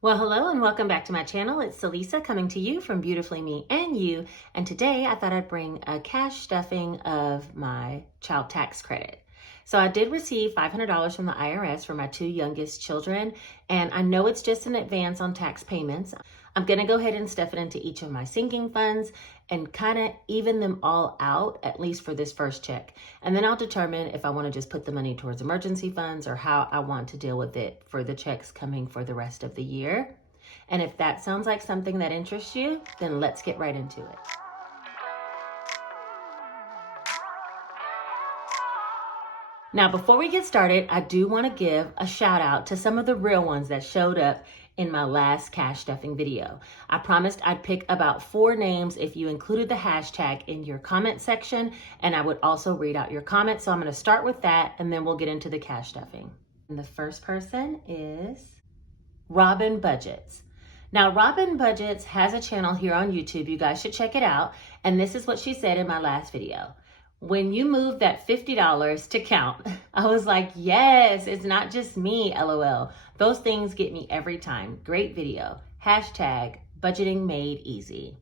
Well, hello and welcome back to my channel. It's Celisa coming to you from Beautifully Me and You. And today I thought I'd bring a cash stuffing of my child tax credit. So I did receive $500 from the IRS for my two youngest children, and I know it's just an advance on tax payments. I'm going to go ahead and stuff it into each of my sinking funds and kind of even them all out, at least for this first check. And then I'll determine if I want to just put the money towards emergency funds or how I want to deal with it for the checks coming for the rest of the year. And if that sounds like something that interests you, then let's get right into it. Now, before we get started, I do want to give a shout out to some of the real ones that showed up in my last cash stuffing video. I promised I'd pick about 4 names if you included the hashtag in your comment section, and I would also read out your comments. So I'm going to start with that, and then we'll get into the cash stuffing. And the first person is Robin Budgets. Now, Robin Budgets has a channel here on YouTube. You guys should check it out. And this is what she said in my last video. When you moved that $50 to count, I was like, yes, it's not just me, LOL. Those things get me every time. Great video. Hashtag budgeting made easy.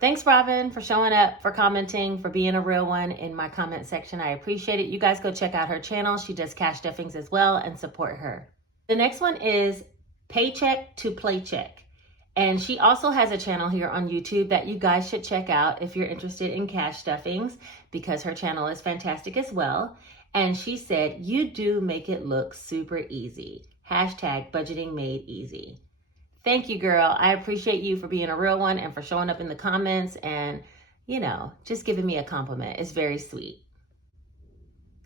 Thanks, Robin, for showing up, for commenting, for being a real one in my comment section. I appreciate it. You guys go check out her channel. She does cash stuffings as well, and support her. The next one is Paycheck to Playcheck. And she also has a channel here on YouTube that you guys should check out if you're interested in cash stuffings, because her channel is fantastic as well. And she said, you do make it look super easy. Hashtag budgeting made easy. Thank you, girl. I appreciate you for being a real one and for showing up in the comments and, just giving me a compliment. It's very sweet.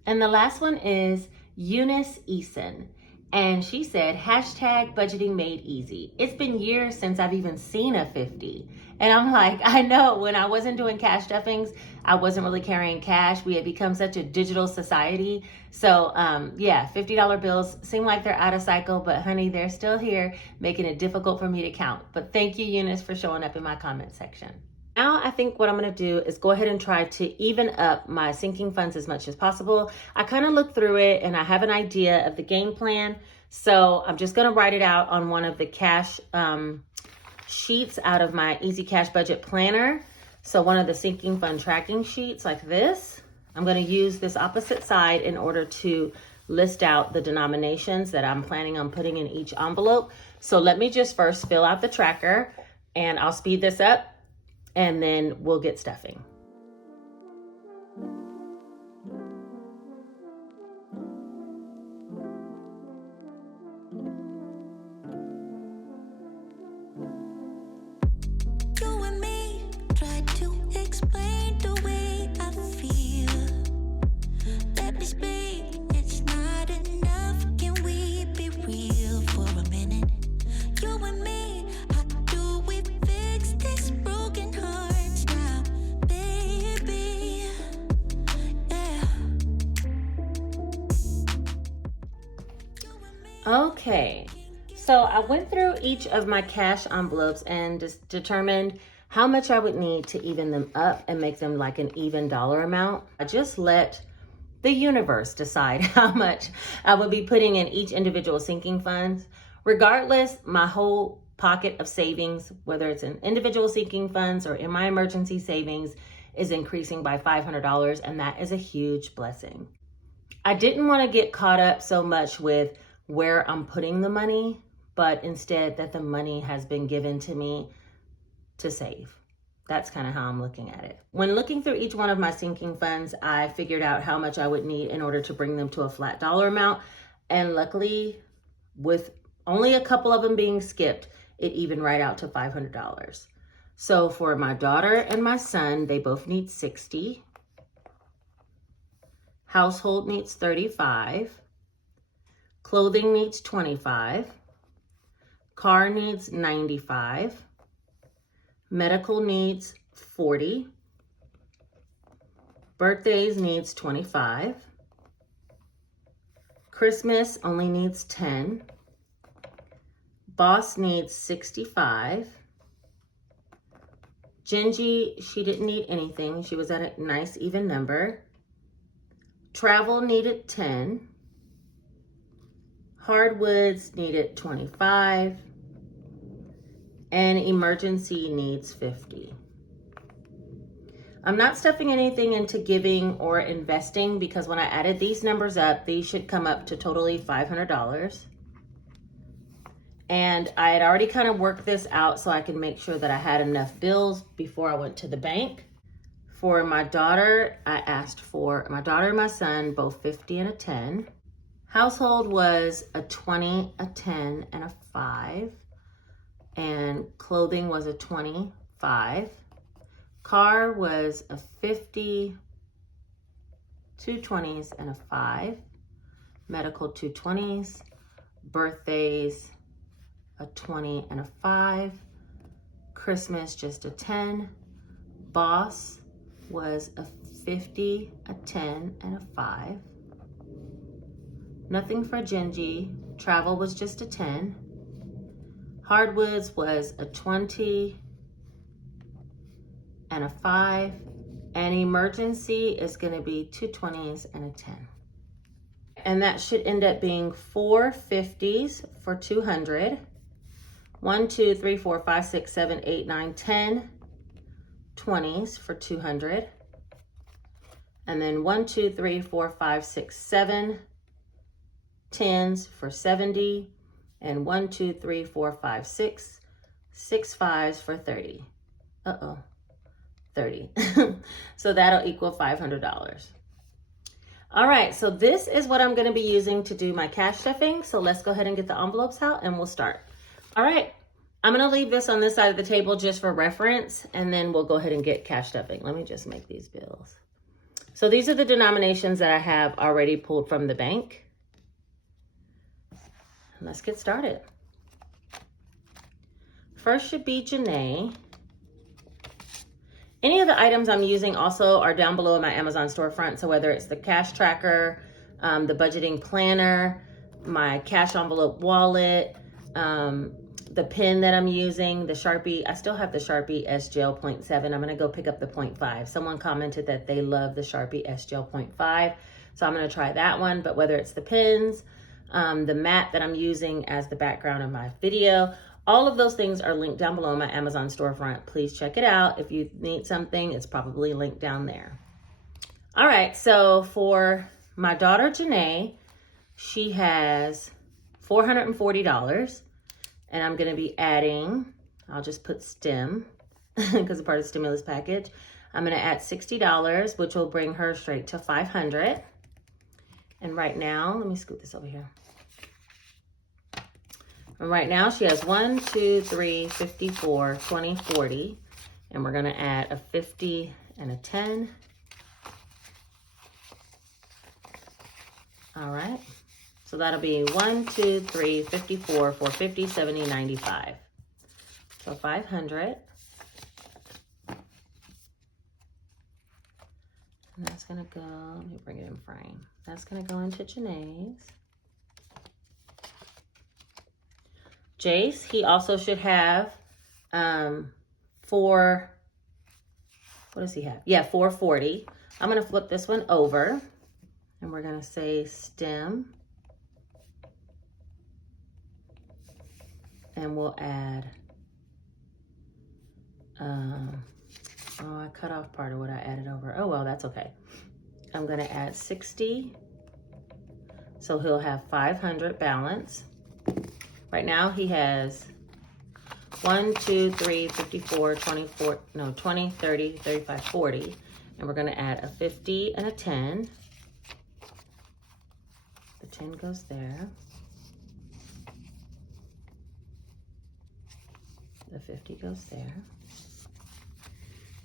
And the last one is Eunice Eason. And she said, hashtag budgeting made easy. It's been years since I've even seen a 50. And I'm like, I know, when I wasn't doing cash stuffings, I wasn't really carrying cash. We had become such a digital society. So yeah, $50 bills seem like they're out of cycle, but honey, they're still here, making it difficult for me to count. But thank you, Eunice, for showing up in my comment section. Now I think what I'm going to do is go ahead and try to even up my sinking funds as much as possible. I kind of looked through it and I have an idea of the game plan. So I'm just going to write it out on one of the cash sheets out of my Easy Cash Budget Planner. So one of the sinking fund tracking sheets like this. I'm going to use this opposite side in order to list out the denominations that I'm planning on putting in each envelope. So let me just first fill out the tracker and I'll speed this up, and then we'll get stuffing. You and me try to explain the way I feel. Let me speak, it's not enough. Can we be real for a minute? You and me, how do we fix this broken hearts now, baby? Yeah. Okay, so I went through each of my cash envelopes and just determined how much I would need to even them up and make them like an even dollar amount. I just let the universe decide how much I would be putting in each individual sinking funds. Regardless, my whole pocket of savings, whether it's in individual sinking funds or in my emergency savings, is increasing by $500, and that is a huge blessing. I didn't want to get caught up so much with where I'm putting the money, but instead that the money has been given to me to save. That's kind of how I'm looking at it. When looking through each one of my sinking funds, I figured out how much I would need in order to bring them to a flat dollar amount. And luckily, with only a couple of them being skipped, it evened right out to $500. So for my daughter and my son, they both need $60. Household needs $35. Clothing needs $25. Car needs $95. Medical needs $40. Birthdays needs $25. Christmas only needs $10. Boss needs $65. Gingy, she didn't need anything. She was at a nice even number. Travel needed $10. Hardwoods needed 25. And emergency needs 50. I'm not stuffing anything into giving or investing because when I added these numbers up, these should come up to totally $500. And I had already kind of worked this out so I can make sure that I had enough bills before I went to the bank. For my daughter, I asked for my daughter and my son, both 50 and a 10. Household was a 20, a 10, and a 5. And clothing was a 25. Car was a 50, 2 20s, and a 5. Medical 2 20s. Birthdays, a 20 and a 5. Christmas, just a 10. Boss was a 50, a 10, and a 5. Nothing for Gingy. Travel was just a 10. Hardwoods was a 20 and a 5. And emergency is going to be 2 20s and a 10. And that should end up being 4 50s for 200. 1, 2, 3, 4, 5, 6, 7, 8, 9, 10 20s for 200. And then 1, 2, 3, 4, 5, 6, 7 10s for 70. And 1, 2, 3, 4, 5, 6 5s for 30. 30. So that'll equal $500. All right, so this is what I'm gonna be using to do my cash stuffing. So let's go ahead and get the envelopes out and we'll start. All right, I'm gonna leave this on this side of the table just for reference, and then we'll go ahead and get cash stuffing. Let me just make these bills. So these are the denominations that I have already pulled from the bank. Let's get started. First should be Janae. Any of the items I'm using also are down below in my Amazon storefront. So whether it's the cash tracker, the budgeting planner, my cash envelope wallet, the pen that I'm using, the Sharpie. I still have the Sharpie S-Gel 0.7. I'm gonna go pick up the 0.5. Someone commented that they love the Sharpie S-Gel 0.5. So I'm gonna try that one. But whether it's the pens, the mat that I'm using as the background of my video, all of those things are linked down below in my Amazon storefront. Please check it out. If you need something, it's probably linked down there. All right, so for my daughter, Janae, she has $440, and I'm gonna be adding, I'll just put STEM, because it's part of the stimulus package. I'm gonna add $60, which will bring her straight to $500. And right now, let me scoot this over here. And right now she has 1, 2, 3, 54, 20, 40. And we're gonna add a 50 and a 10. All right, so that'll be 1, 2, 3, 54, 450, 70, 95. So 500. And that's gonna go, let me bring it in frame. That's gonna go into Janae's. Jace, he also should have what does he have? Yeah, 440. I'm gonna flip this one over and we're gonna say STEM. And we'll add, oh, I cut off part of what I added over. Oh, well, that's okay. I'm gonna add 60. So he'll have 500 balance. Right now he has 1, 2, 3, 54, 24, no, 20, 30, 35, 40. And we're gonna add a 50 and a 10. The 10 goes there. The 50 goes there.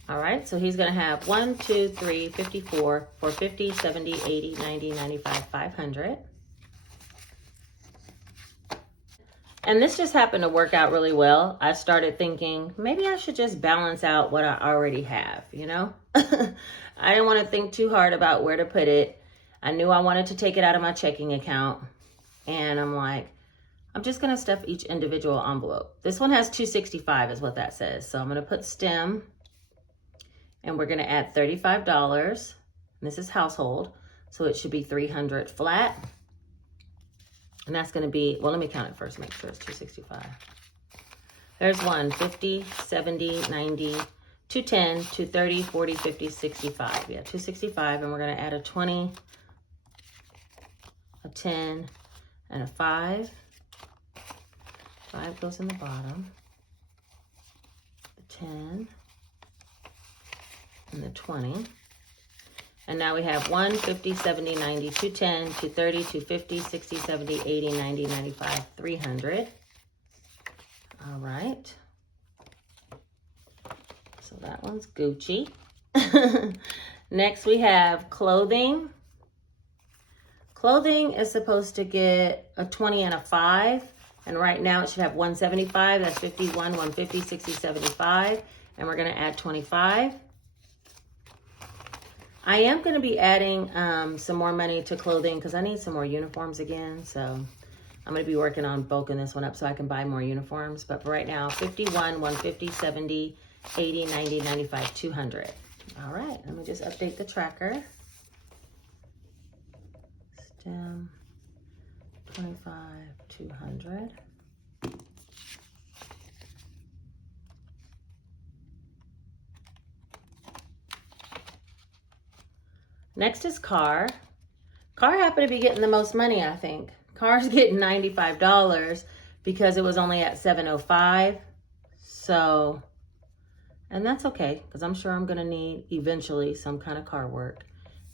All right, so he's gonna have 1, 2, 3, 54, 450, 70, 80, 90, 95, 500. And this just happened to work out really well. I started thinking, maybe I should just balance out what I already have, you know? I didn't want to think too hard about where to put it. I knew I wanted to take it out of my checking account. And I'm like, I'm just gonna stuff each individual envelope. This one has $265 is what that says. So I'm gonna put STEM and we're gonna add $35. This is household, so it should be $300 flat. And that's going to be, well, let me count it first, make sure it's 265. There's 1, 50, 70, 90, 210, 230, 40, 50, 65. Yeah, 265. And we're going to add a 20, a 10, and a 5. 5 goes in the bottom. The 10 and the 20. And now we have 1, 50, 70, 90, 210, 230, 250, 60, 70, 80, 90, 95, 300. All right. So that one's Gucci. Next we have clothing. Clothing is supposed to get a 20 and a 5. And right now it should have 175. That's 51, 150, 60, 75. And we're going to add 25. I am going to be adding some more money to clothing because I need some more uniforms again. So I'm going to be working on bulking this one up so I can buy more uniforms. But for right now, 51, 150, 70, 80, 90, 95, 200. All right, let me just update the tracker. Stem, 25, 200. Next is car. Car happened to be getting the most money, I think. Car's getting $95 because it was only at 705. So, and that's okay because I'm sure I'm going to need eventually some kind of car work.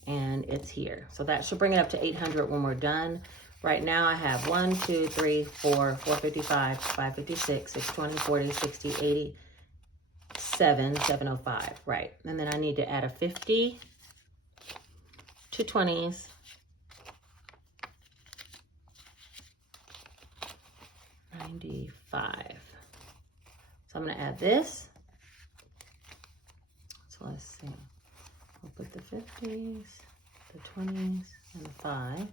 And it's here. So that should bring it up to 800 when we're done. Right now I have 1, 2, 3, 4, 455, 556, 620, 40, 60, 80, 705. Right. And then I need to add a 50. 2 20s, 95. So I'm going to add this. So let's see. We'll put the 50s, the 20s, and the 5.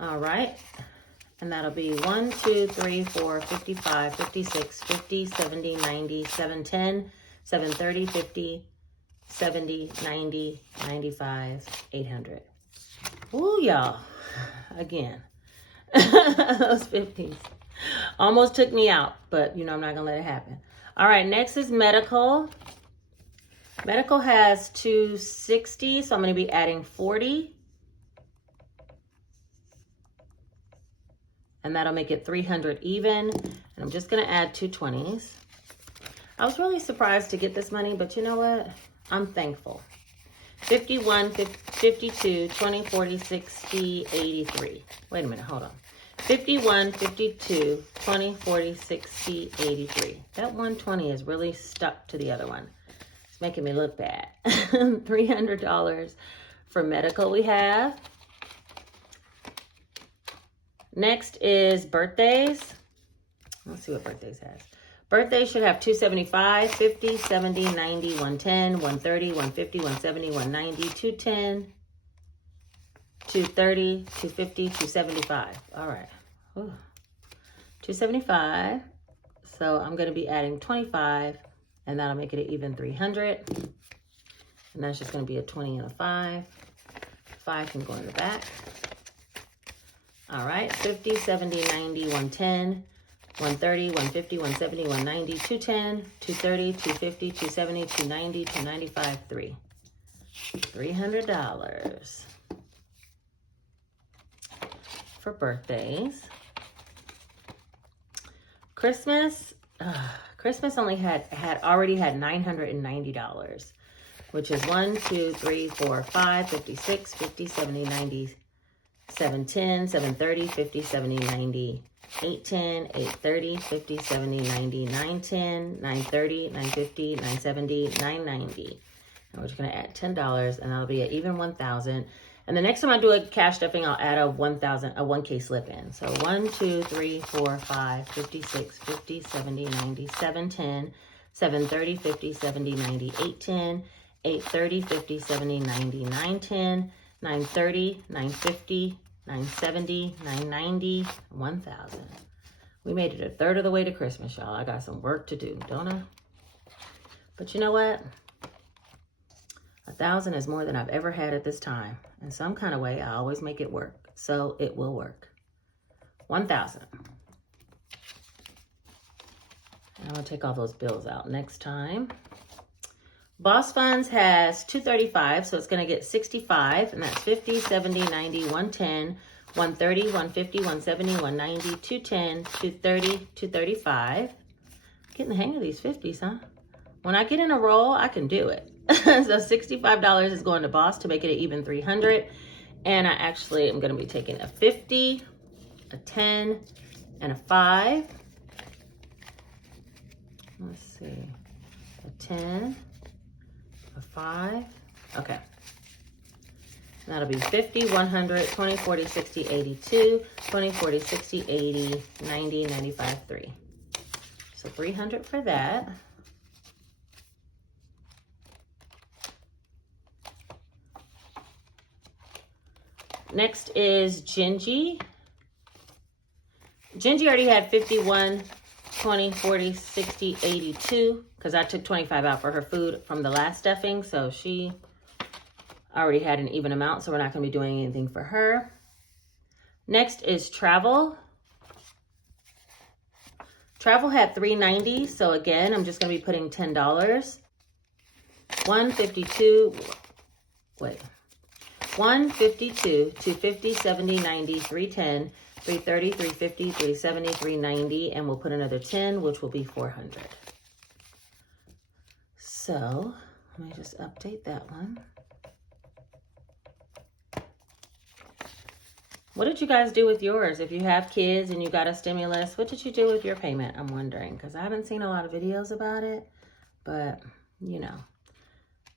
All right. And that'll be 1, 2, 3, 4, 55, 56, 50, 70, 90, 710, 730, 50, 70, 90, 95, 800. Ooh, y'all. Again. Those 50s. Almost took me out, but, you know, I'm not going to let it happen. All right, next is medical. Medical has 260, so I'm going to be adding 40. And that'll make it 300 even. And I'm just going to add 2 20s. I was really surprised to get this money, but you know what? I'm thankful. 51, 52, 20, 40, 60, 83. Wait a minute, hold on. 51, 52, 20, 40, 60, 83. That 120 is really stuck to the other one. It's making me look bad. $300 for medical we have. Next is birthdays. Let's see what birthdays has. Birthday should have 275, 50, 70, 90, 110, 130, 150, 170, 190, 210, 230, 250, 275. All right. Ooh. 275. So I'm going to be adding 25, and that'll make it an even 300. And that's just going to be a 20 and a 5. 5 can go in the back. All right. 50, 70, 90, 110. 130, 150, 170, 190, 210, 230, 250, 270, 290, 295, 3. $300 for birthdays. Christmas only had already had $990, which is 1, 2, 3, 4, 5, 56, 50, 70, 90, 710, 730, 50, 70, 90. 810, 830, 50, 70, 90, 910, 930, 950, 970, 990. And we're just going to add $10, and that'll be an even 1,000. And the next time I do a cash stuffing, I'll add a 1K slip in. So 1, 2, 3, 4, 5, 56, 50, 70, 90, 710, 730, 50, 70, 90, 810, 830, 50, 70, 90, 910, 930, 950, 970, 990, 1,000. We made it a third of the way to Christmas, y'all. I got some work to do, don't I? But you know what? 1,000 is more than I've ever had at this time. In some kind of way, I always make it work. so it will work. 1,000. I'm gonna take all those bills out next time. Boss Funds has 235, so it's gonna get 65, and that's 50, 70, 90, 110, 130, 150, 170, 190, 210, 230, 235. Getting the hang of these 50s, huh? When I get in a roll, I can do it. So $65 is going to Boss to make it an even 300. And I actually am going to be taking a 50, a 10, and a 5. Let's see. A 10, a 5. Okay. That'll be 50, 100, 20, 40, 60, 82, 20, 40, 60, 80, 90, 95, 3. So 300 for that. Next is Gingy. Gingy already had 51, 20, 40, 60, 82, because I took 25 out for her food from the last stuffing, so she already had an even amount, so we're not going to be doing anything for her. Next is Travel. Travel had 390, so again, I'm just going to be putting $10. 152, wait. 152, 250, 70, 90, 310, 330, 350, 370, 390, and we'll put another 10, which will be 400. So let me just update that one. What did you guys do with yours? If you have kids and you got a stimulus, what did you do with your payment? I'm wondering, because I haven't seen a lot of videos about it, but you know.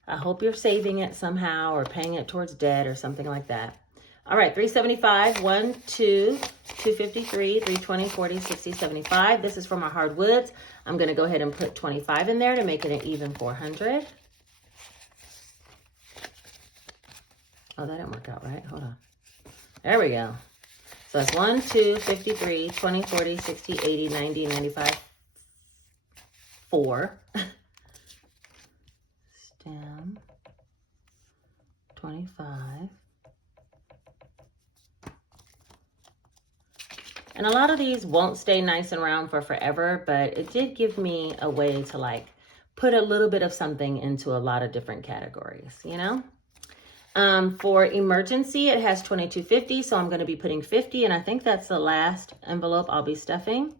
I hope you're saving it somehow or paying it towards debt or something like that. All right, 375, 1, 2, 253, 320, 40, 60, 75. This is for my hardwoods. I'm going to go ahead and put 25 in there to make it an even 400. Oh, that didn't work out right. Hold on. There we go. So that's 1, 2, 53, 20, 40, 60, 80, 90, 95, 4. Stem, 25. And a lot of these won't stay nice and round for forever, but it did give me a way to like put a little bit of something into a lot of different categories, you know? For emergency, it has 2250, so I'm going to be putting 50, and I think that's the last envelope I'll be stuffing,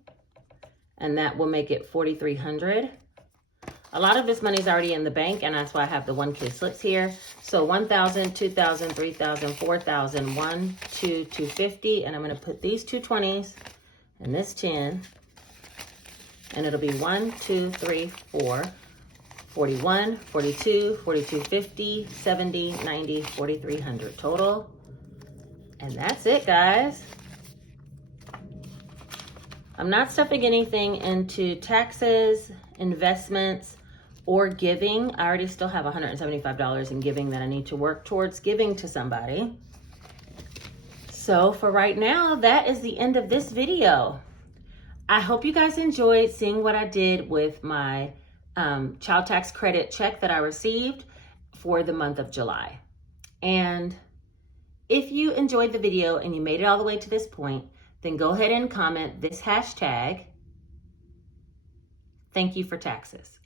and that will make it 4,300. A lot of this money is already in the bank, and that's why I have the 1K slips here. So 1,000, 2,000, 3,000, 4,000, 1, 2, 250, and I'm going to put these 220s and this 10, and it'll be 1, 2, 3, 4, 41, 42, 4250, 70, 90, 4,300 total. And that's it, guys. I'm not stuffing anything into taxes, investments, or giving. I already still have $175 in giving that I need to work towards giving to somebody. So for right now, that is the end of this video. I hope you guys enjoyed seeing what I did with my child tax credit check that I received for the month of July. And if you enjoyed the video and you made it all the way to this point, then go ahead and comment this hashtag, thank you for taxes.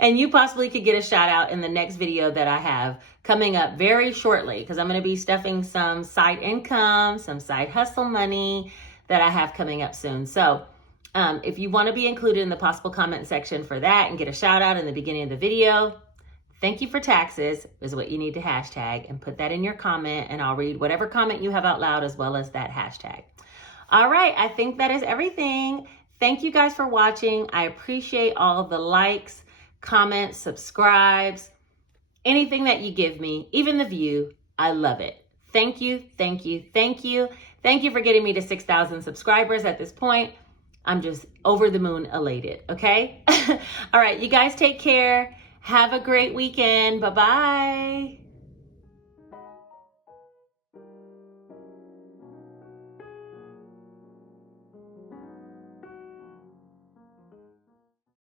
And you possibly could get a shout out in the next video that I have coming up very shortly, because I'm going to be stuffing some side income, some side hustle money that I have coming up soon. So if you want to be included in the possible comment section for that and get a shout out in the beginning of the video, thank you for taxes is what you need to hashtag, and put that in your comment, and I'll read whatever comment you have out loud as well as that hashtag. All right, I think that is everything. Thank you guys for watching. I appreciate all the likes, comments, subscribes, anything that you give me, even the view. I love it. Thank you, thank you, thank you. Thank you for getting me to 6,000 subscribers at this point. I'm just over the moon elated, okay? All right, you guys take care. Have a great weekend. Bye-bye.